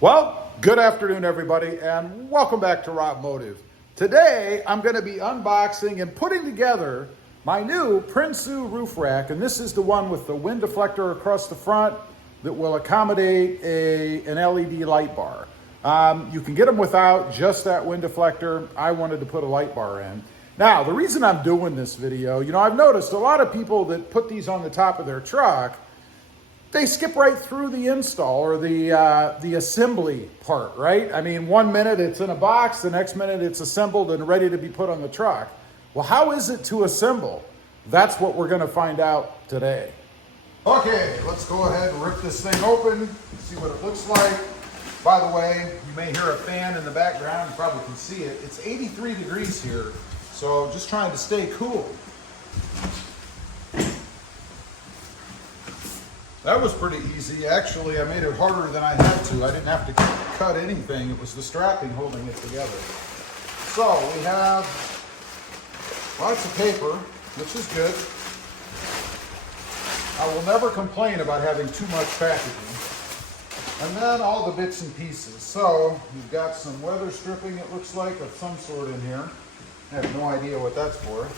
Well, good afternoon, everybody, and welcome back to RobMotive. Today, I'm going to be unboxing and putting together my new Prinsu roof rack, and this is the one with the wind deflector across the front that will accommodate an LED light bar. You can get them without just that wind deflector. I wanted to put a light bar in. Now, the reason I'm doing this video, I've noticed a lot of people that put these on the top of their truck, they skip right through the install or the assembly part, right? I mean, 1 minute it's in a box, the next minute it's assembled and ready to be put on the truck. Well, how is it to assemble? That's what we're gonna find out today. Okay, let's go ahead and rip this thing open, see what it looks like. By the way, you may hear a fan in the background, you probably can see it. It's 83 degrees here, so just trying to stay cool. That was pretty easy. Actually, I made it harder than I had to. I didn't have to cut anything. It was the strapping holding it together. So we have lots of paper, which is good. I will never complain about having too much packaging. And then all the bits and pieces. So you've got some weather stripping, it looks like, of some sort in here. I have no idea what that's for.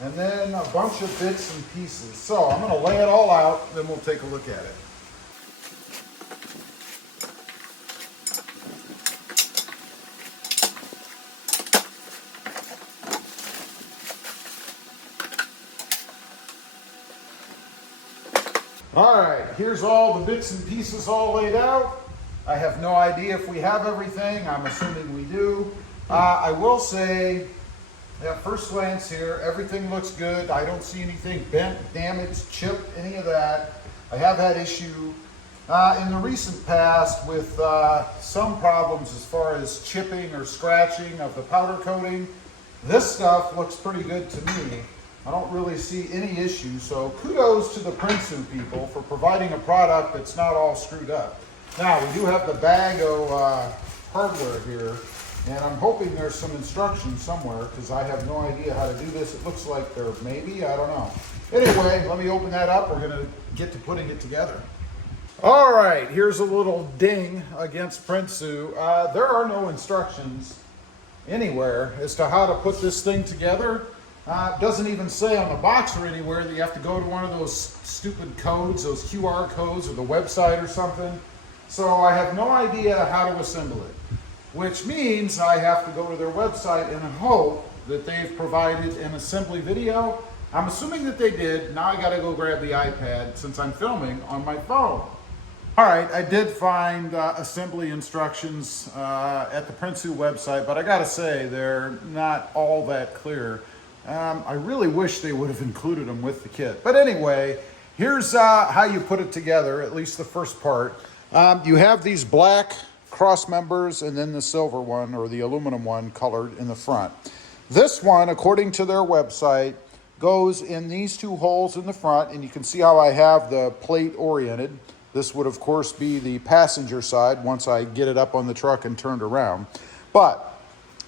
And then a bunch of bits and pieces. So I'm going to lay it all out, then we'll take a look at it. All right, here's all the bits and pieces all laid out. I have no idea if we have everything. I'm assuming we do. I will say, at first glance here, everything looks good. I don't see anything bent, damaged, chipped, any of that. I have had issue in the recent past with some problems as far as chipping or scratching of the powder coating. This stuff looks pretty good to me. I don't really see any issues, so kudos to the Prinsu people for providing a product that's not all screwed up. Now, we do have the bag of hardware here. And I'm hoping there's some instructions somewhere because I have no idea how to do this. It looks like there maybe, I don't know. Anyway, let me open that up. We're gonna get to putting it together. All right, here's a little ding against Prinsu. There are no instructions anywhere as to how to put this thing together. It doesn't even say on the box or anywhere that you have to go to one of those stupid codes, those QR codes or the website or something. So I have no idea how to assemble it. Which means I have to go to their website and hope that they've provided an assembly video. I'm assuming that they did. Now I gotta go grab the iPad since I'm filming on my phone. All right, I did find assembly instructions at the Prinsu website, but I gotta say they're not all that clear. I really wish they would have included them with the kit. But anyway, here's how you put it together, at least the first part. You have these black cross members and then the silver one or the aluminum one colored in the front. This one, according to their website, goes in these two holes in the front, and you can see how I have the plate oriented. This would of course be the passenger side once I get it up on the truck and turned around. But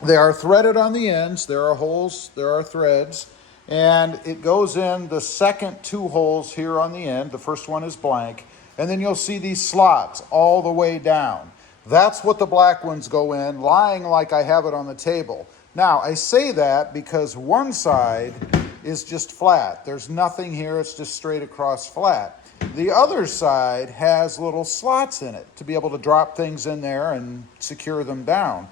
they are threaded on the ends, there are holes, there are threads, and it goes in the second two holes here on the end. The first one is blank, and then you'll see these slots all the way down. That's what the black ones go in, lying like I have it on the table. Now, I say that because one side is just flat. There's nothing here, it's just straight across flat. The other side has little slots in it to be able to drop things in there and secure them down.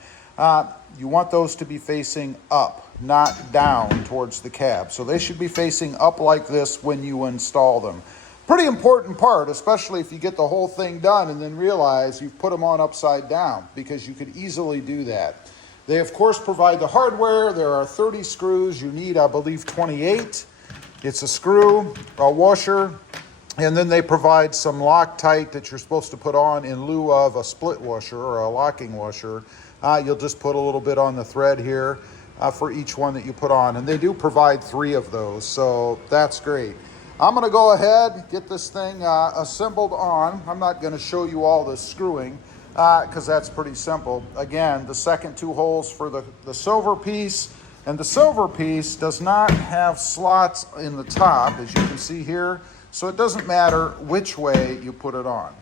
You want those to be facing up, not down towards the cab. So they should be facing up like this when you install them. Pretty important part, especially if you get the whole thing done and then realize you've put them on upside down, because you could easily do that. They, of course, provide the hardware. There are 30 screws. You need, I believe, 28. It's a screw, a washer, and then they provide some Loctite that you're supposed to put on in lieu of a split washer or a locking washer. You'll just put a little bit on the thread here for each one that you put on. And they do provide 3 of those, so that's great. I'm going to go ahead, get this thing assembled on. I'm not going to show you all the screwing because that's pretty simple. Again, the second 2 holes for the silver piece, And the silver piece does not have slots in the top, as you can see here, so it doesn't matter which way you put it on.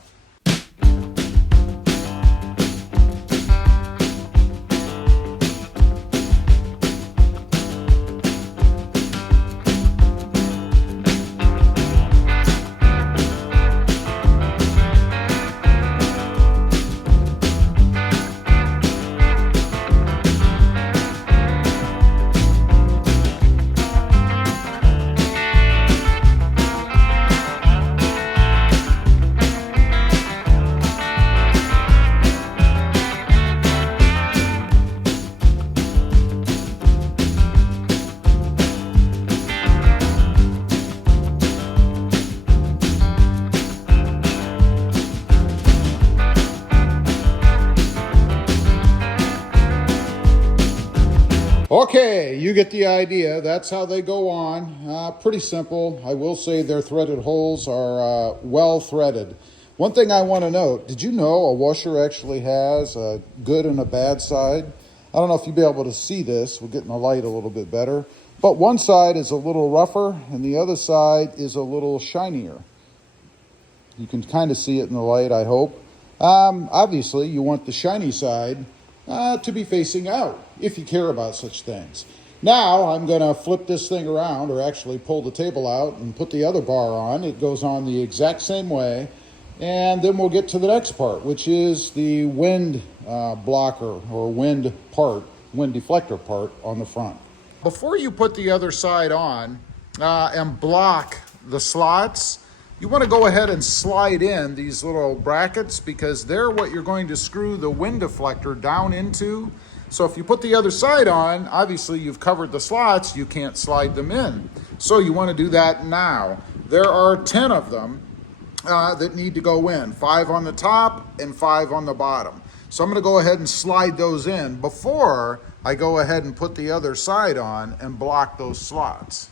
Okay, you get the idea. That's how they go on. Pretty simple. I will say their threaded holes are well threaded. One thing I want to note, did you know a washer actually has a good and a bad side? I don't know if you'll be able to see this. We're getting the light a little bit better. But one side is a little rougher and the other side is a little shinier. You can kind of see it in the light, I hope. Obviously, you want the shiny side to be facing out, if you care about such things. Now I'm going to flip this thing around, or actually pull the table out and put the other bar on. It goes on the exact same way, and then we'll get to the next part, which is the wind blocker or wind deflector part on the front. Before you put the other side on and block the slots, you want to go ahead and slide in these little brackets, because they're what you're going to screw the wind deflector down into. So if you put the other side on, obviously you've covered the slots, you can't slide them in. So you want to do that now. There are 10 of them that need to go in, 5 on the top and 5 on the bottom. So I'm going to go ahead and slide those in before I go ahead and put the other side on and block those slots.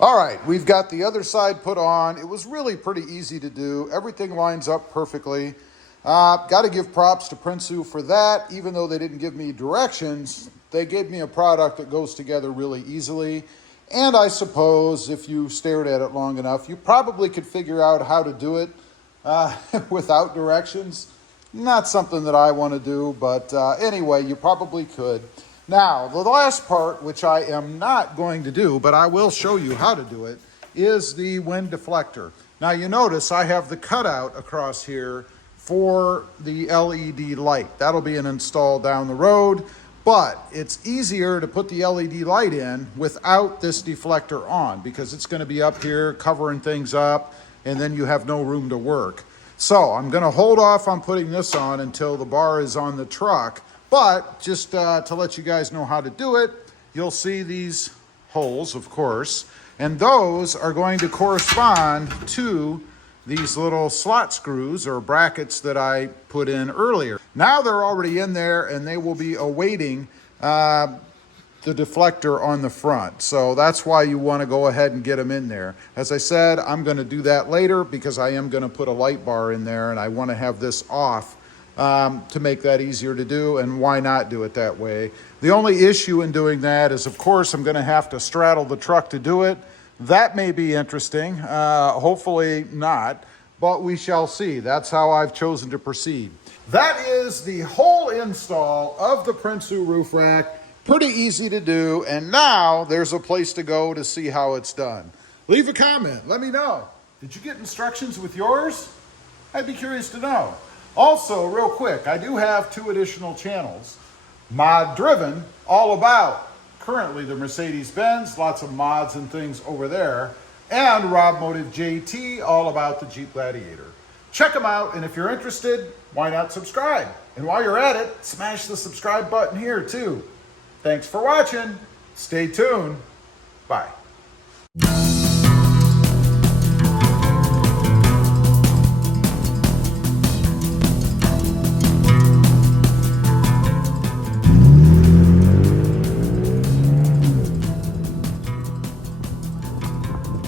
All right, we've got the other side put on. It was really pretty easy to do. Everything lines up perfectly. Got to give props to Prinsu for that. Even though they didn't give me directions, they gave me a product that goes together really easily. And I suppose if you stared at it long enough, you probably could figure out how to do it without directions. Not something that I want to do, but anyway, you probably could. Now, the last part, which I am not going to do, but I will show you how to do it, is the wind deflector. Now, you notice I have the cutout across here for the LED light. That'll be an install down the road, but it's easier to put the LED light in without this deflector on, because it's going to be up here covering things up, and then you have no room to work. So I'm going to hold off on putting this on until the bar is on the truck. But just to let you guys know how to do it, you'll see these holes, of course, and those are going to correspond to these little slot screws or brackets that I put in earlier. Now they're already in there and they will be awaiting the deflector on the front. So that's why you want to go ahead and get them in there. As I said, I'm going to do that later because I am going to put a light bar in there and I want to have this off to make that easier to do, and why not do it that way? The only issue in doing that is, of course, I'm going to have to straddle the truck to do it. That may be interesting, hopefully not, but we shall see. That's how I've chosen to proceed. That is the whole install of the Prinsu roof rack. Pretty easy to do, and now there's a place to go to see how it's done. Leave a comment, let me know. Did you get instructions with yours? I'd be curious to know. Also, real quick, I do have 2 additional channels. Mod Driven, all about currently the Mercedes-Benz, lots of mods and things over there. And RobMotive JT, all about the Jeep Gladiator. Check them out, and if you're interested, why not subscribe? And while you're at it, smash the subscribe button here too. Thanks for watching. Stay tuned. Bye.